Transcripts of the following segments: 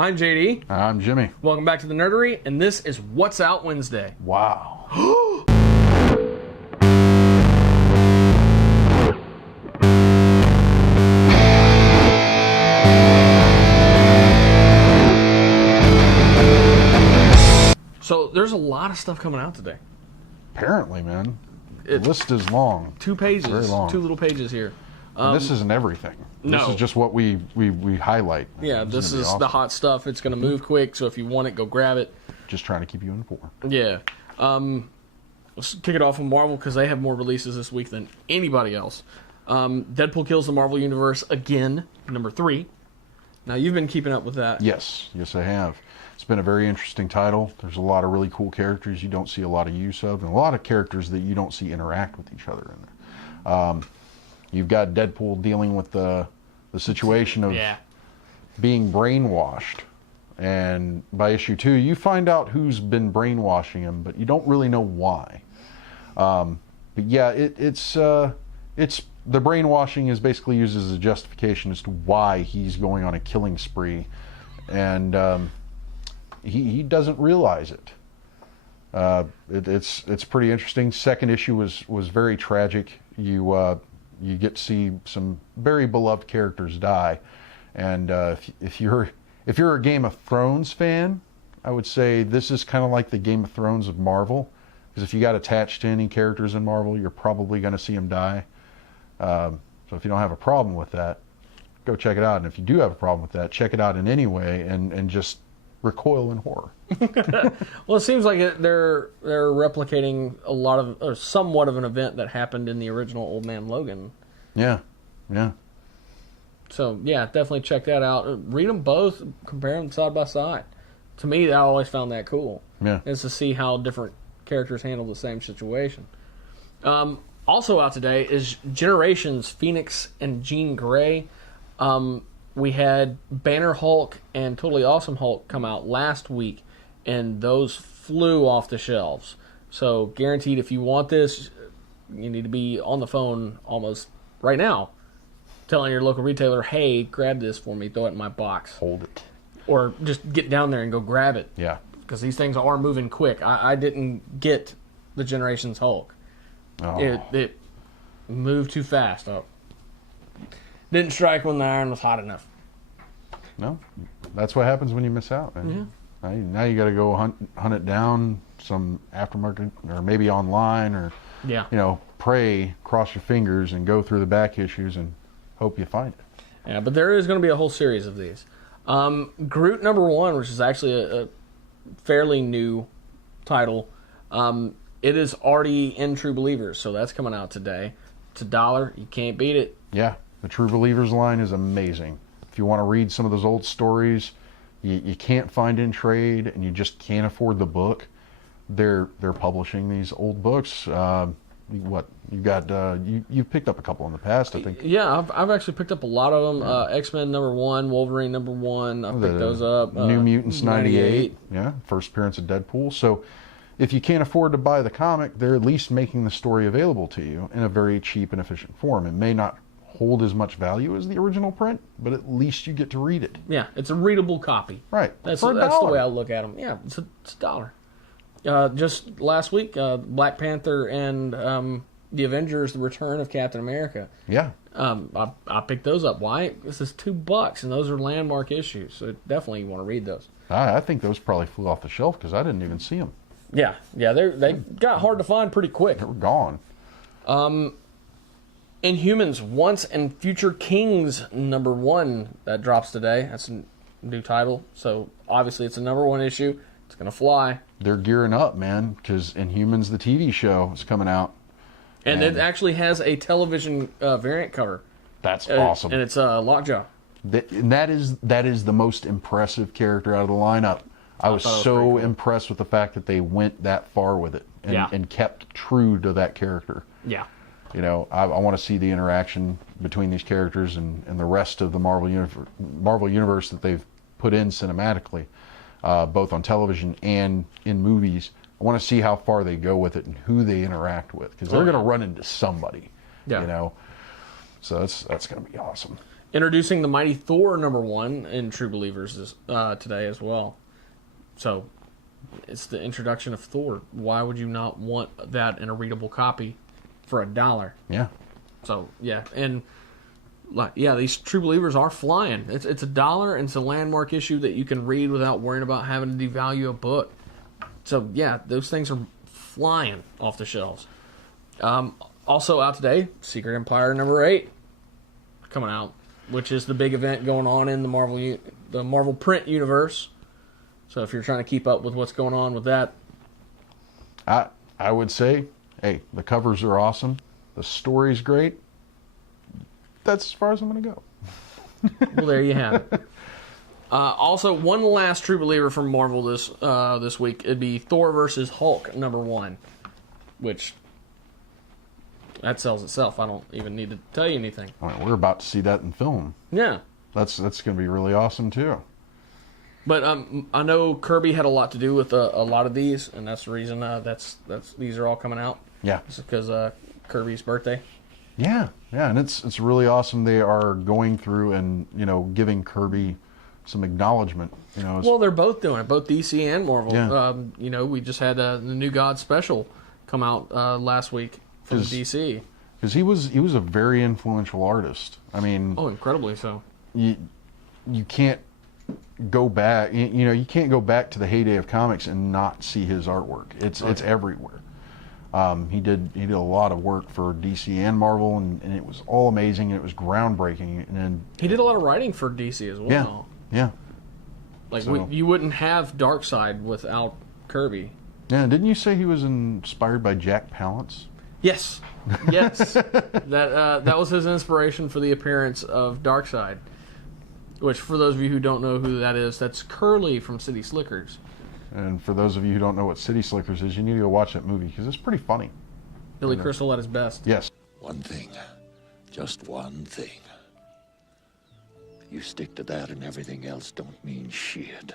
I'm JD. I'm Jimmy. Welcome back to the Nerdery, and this is What's Out Wednesday. Wow. So there's a lot of stuff coming out today. Apparently, man. The list is long. 2 pages. Very long. 2 little pages here. This isn't everything. No. This is just what we highlight. Yeah, this is awesome. The hot stuff. It's going to move quick, so if you want it, go grab it. Just trying to keep you informed. Yeah. Let's kick it off with Marvel, because they have more releases this week than anybody else. Deadpool kills the Marvel Universe again, number 3. Now, you've been keeping up with that. Yes, I have. It's been a very interesting title. There's a lot of really cool characters you don't see a lot of use of, and a lot of characters that you don't see interact with each other in there. You've got Deadpool dealing with the situation of being brainwashed. And by issue 2, you find out who's been brainwashing him, but you don't really know why. But yeah, it's the brainwashing is basically used as a justification as to why he's going on a killing spree, and he doesn't realize it. It's pretty interesting. Second issue was very tragic. You get to see some very beloved characters die, and if you're a Game of Thrones fan, I would say this is kind of like the Game of Thrones of Marvel, because if you got attached to any characters in Marvel, you're probably going to see them die. So if you don't have a problem with that, go check it out. And if you do have a problem with that, check it out in any way and just recoil in horror. Well, it seems like they're replicating a lot of, or somewhat of an event that happened in the original Old Man Logan. Yeah. So, yeah, definitely check that out. Read them both, compare them side by side. To me, I always found that cool. Yeah. Is to see how different characters handle the same situation. Also out today is Generations, Phoenix and Jean Grey. We had Banner Hulk and Totally Awesome Hulk come out last week, and those flew off the shelves. So, guaranteed, if you want this, you need to be on the phone almost right now, telling your local retailer, hey, grab this for me, throw it in my box. Hold it. Or just get down there and go grab it. Yeah. Because these things are moving quick. I didn't get the Generations Hulk. Oh. It moved too fast. Oh. Didn't strike when the iron was hot enough. No, that's what happens when you miss out. Man. Yeah. Now you got to go hunt it down, some aftermarket, or maybe online, or pray, cross your fingers, and go through the back issues and hope you find it. Yeah, but there is going to be a whole series of these. Groot #1, which is actually a fairly new title. It is already in True Believers, so that's coming out today. It's $1. You can't beat it. Yeah, the True Believers line is amazing. If you want to read some of those old stories you can't find in trade and you just can't afford the book, they're publishing these old books. You've picked up a couple in the past, I think. Yeah, I've actually picked up a lot of them. X-Men #1, Wolverine #1. I picked those up. New Mutants 98. Yeah, first appearance of Deadpool. So if you can't afford to buy the comic, they're at least making the story available to you in a very cheap and efficient form. It may not hold as much value as the original print, but at least you get to read it. Yeah, it's a readable copy. Right. That's the way I look at them. Yeah, it's $1. Just last week, Black Panther and the Avengers: The Return of Captain America. Yeah. I picked those up. Why? This is $2, and those are landmark issues. So definitely you want to read those. I think those probably flew off the shelf because I didn't even see them. Yeah, they got hard to find pretty quick. They were gone. Inhumans: Once and Future Kings #1 that drops today. That's a new title, so obviously it's a #1 issue. It's gonna fly. They're gearing up, man, because Inhumans, the TV show, is coming out, and it actually has a television variant cover. That's awesome, and it's Lockjaw. That is the most impressive character out of the lineup. I was so cool. Impressed with the fact that they went that far with it and kept true to that character. Yeah. I want to see the interaction between these characters and the rest of the Marvel universe that they've put in cinematically, both on television and in movies. I want to see how far they go with it and who they interact with, because they're going to run into somebody. So that's going to be awesome. Introducing the Mighty Thor #1 in True Believers today as well. So, it's the introduction of Thor. Why would you not want that in a readable copy for $1? Yeah. So, yeah. And, these True Believers are flying. It's $1, and it's a landmark issue that you can read without worrying about having to devalue a book. So, yeah, those things are flying off the shelves. Also out today, Secret Empire #8 coming out, which is the big event going on in the Marvel print universe. So if you're trying to keep up with what's going on with that, I would say, hey, the covers are awesome, the story's great. That's as far as I'm going to go. Well, there you have it. Also, one last True Believer from Marvel this week. It'd be Thor versus Hulk #1, which that sells itself. I don't even need to tell you anything. All right, we're about to see that in film. Yeah, that's going to be really awesome too. But I know Kirby had a lot to do with a lot of these, and that's the reason these are all coming out. Yeah, it's because Kirby's birthday. Yeah, and it's really awesome. They are going through and giving Kirby some acknowledgement. Well, they're both doing it, both DC and Marvel. Yeah. We just had the New God special come out last week from DC. Because he was a very influential artist. I mean, incredibly so. You can't go back. You can't go back to the heyday of comics and not see his artwork. It's everywhere. He did a lot of work for DC and Marvel, and it was all amazing. And it was groundbreaking. And he did a lot of writing for DC as well. Yeah. Like you wouldn't have Darkseid without Kirby. Yeah, didn't you say he was inspired by Jack Palance? Yes. That was his inspiration for the appearance of Darkseid. Which, for those of you who don't know who that is, that's Curly from City Slickers. And for those of you who don't know what City Slickers is, you need to go watch that movie because it's pretty funny. Billy Crystal at his best. Yes. One thing, just one thing. You stick to that and everything else don't mean shit.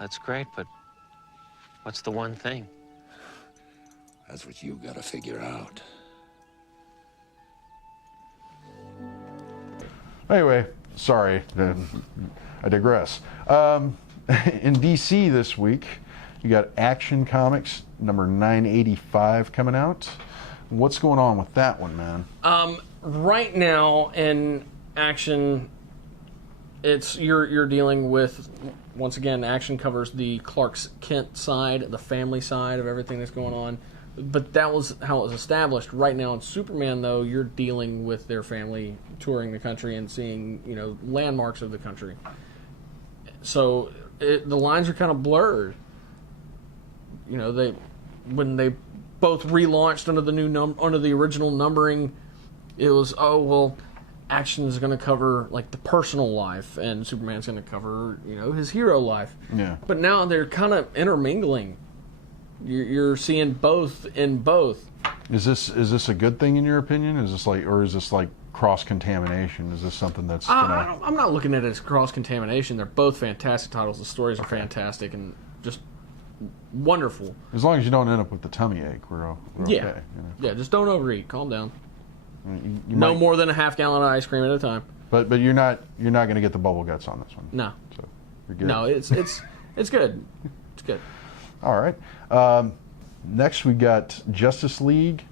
That's great, but what's the one thing? That's what you gotta figure out. Anyway, sorry, I digress. In DC this week, you got Action Comics #985 coming out. What's going on with that one, man? Right now in Action, you're dealing with, once again, Action covers the Clark Kent side, the family side of everything that's going on. But that was how it was established. Right now in Superman, though, you're dealing with their family touring the country and seeing, landmarks of the country. So the lines are kind of blurred. When they both relaunched under the under the original numbering, it was Action is going to cover like the personal life, and Superman's going to cover his hero life. Yeah. But now they're kind of intermingling. You're seeing both in both. Is this a good thing in your opinion? Is this like cross contamination? Is this something that's? I'm not looking at it as cross contamination. They're both fantastic titles. The stories are fantastic and just wonderful. As long as you don't end up with the tummy ache, we're okay. Yeah, just don't overeat. Calm down. You no might, more than a half gallon of ice cream at a time. But you're not going to get the bubble guts on this one. No. So you're good. No, it's good. It's good. All right. Next we got Justice League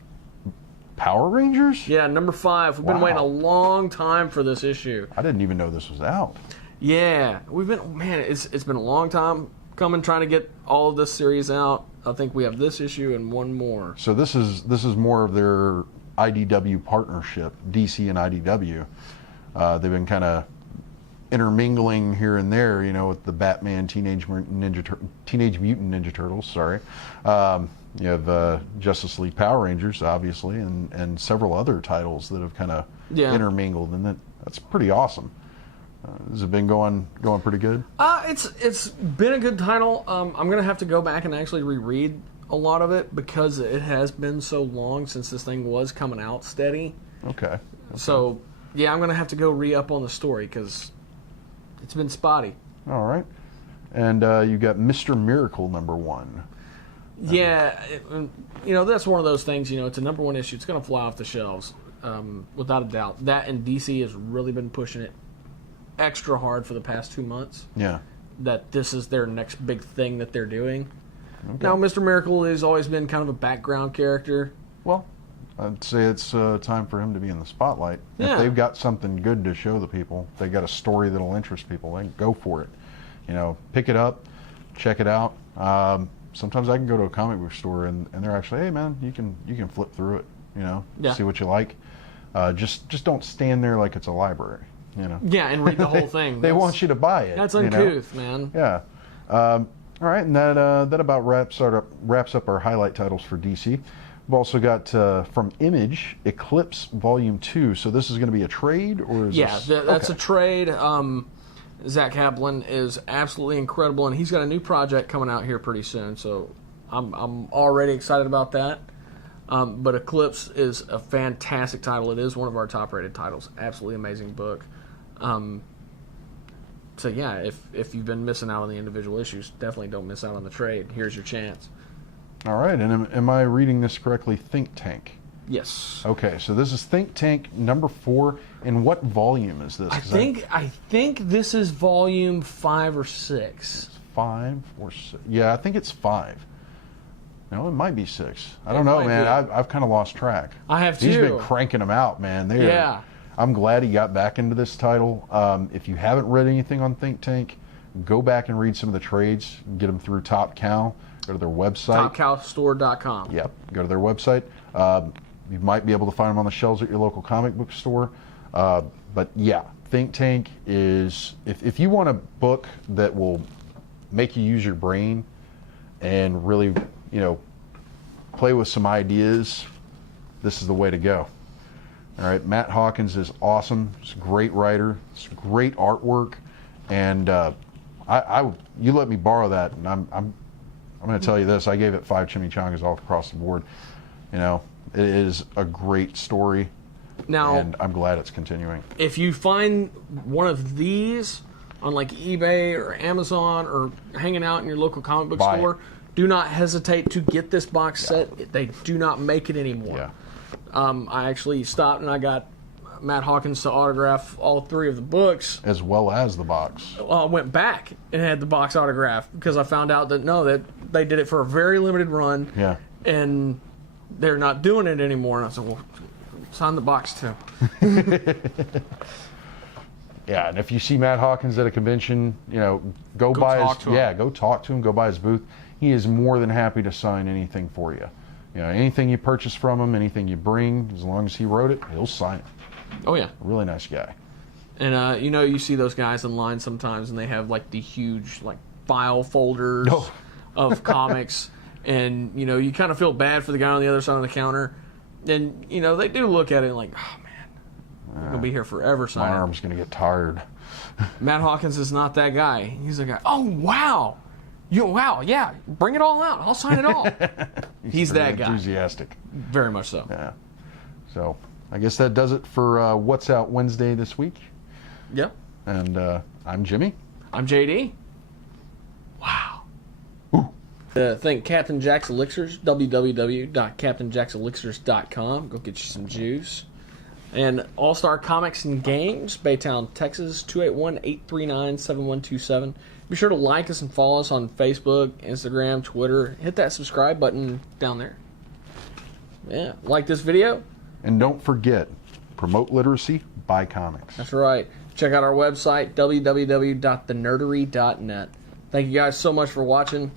Power Rangers. Yeah, #5. We've been waiting a long time for this issue. I didn't even know this was out. Yeah, it's been a long time coming trying to get all of this series out. I think we have this issue and one more. So this is more of their IDW partnership, DC and IDW. They've been kind of intermingling here and there, with the Batman, Teenage Mutant Ninja Turtles. Sorry, you have Justice League Power Rangers, obviously, and several other titles that have kind of intermingled, and that's pretty awesome. Has it been going pretty good? It's been a good title. I'm gonna have to go back and actually reread a lot of it because it has been so long since this thing was coming out steady. Okay. So yeah, I'm gonna have to go re-up on the story because it's been spotty. All right. And you got Mr. Miracle #1. Yeah, that's one of those things. It's a #1 issue. It's gonna fly off the shelves. without a doubt. That and DC has really been pushing it extra hard for the past 2 months. Yeah. That this is their next big thing that they're doing. Okay. Now, Mr. Miracle has always been kind of a background character. Well, I'd say it's time for him to be in the spotlight. Yeah. If they've got something good to show the people, they got a story that'll interest people, then go for it. You know, pick it up, check it out. Sometimes I can go to a comic book store and they're actually, hey man, you can flip through it. You know, see what you like. Just don't stand there like it's a library. You know. Yeah, and read the whole thing. They want you to buy it. That's uncouth, man. Yeah. All right, and that about wraps up our highlight titles for DC. We've also got from Image Eclipse Volume 2. So this is going to be a trade, or is that's a trade. Zach Kaplan is absolutely incredible, and he's got a new project coming out here pretty soon. So I'm already excited about that. But Eclipse is a fantastic title. It is one of our top-rated titles. Absolutely amazing book. So yeah, if you've been missing out on the individual issues, definitely don't miss out on the trade. Here's your chance. All right, and am I reading this correctly? Think Tank. Yes. Okay, so this is Think Tank number 4. And what volume is this? I think this is volume 5 or 6. 5 or 6? Yeah, I think it's 5. No, it might be 6. I don't know, man. I've kind of lost track. I have too. He's been cranking them out, man. Yeah. I'm glad he got back into this title. If you haven't read anything on Think Tank, go back and read some of the trades. Get them through Top Cow. Go to their website. TopCowStore.com. Yep. Go to their website. You might be able to find them on the shelves at your local comic book store. But yeah, Think Tank is, if you want a book that will make you use your brain and really, play with some ideas, this is the way to go. All right, Matt Hawkins is awesome. He's a great writer. It's great artwork, and you let me borrow that, and I'm going to tell you this: I gave it 5 chimichangas all across the board. It is a great story, and I'm glad it's continuing. If you find one of these on like eBay or Amazon or hanging out in your local comic book store, do not hesitate to get this box set. They do not make it anymore. Yeah. I actually stopped and I got Matt Hawkins to autograph all 3 of the books. As well as the box. I went back and had the box autographed because I found out that they did it for a very limited run. Yeah. And they're not doing it anymore. And I said, well, sign the box too. Yeah, and if you see Matt Hawkins at a convention, go talk to him, go by his booth. He is more than happy to sign anything for you. Anything you purchase from him, anything you bring, as long as he wrote it, he'll sign it. Oh yeah, really nice guy. And you see those guys in line sometimes, and they have like the huge file folders of comics, and you kind of feel bad for the guy on the other side of the counter, and they do look at it like, oh man, I'm gonna be here forever. My arm's gonna get tired. Matt Hawkins is not that guy. He's a guy. Oh wow. Wow, yeah, bring it all out. I'll sign it all. He's that guy. Enthusiastic. Very much so. Yeah. So, I guess that does it for What's Out Wednesday this week. Yep. And I'm Jimmy. I'm JD. Wow. Ooh. Thank Captain Jack's Elixirs, www.captainjackselixirs.com. Go get you some juice. And All Star Comics and Games, Baytown, Texas, 281-839-7127. Be sure to like us and follow us on Facebook, Instagram, Twitter. Hit that subscribe button down there. Yeah, like this video. And don't forget, promote literacy, buy comics. That's right. Check out our website, www.thenerdery.net. Thank you guys so much for watching.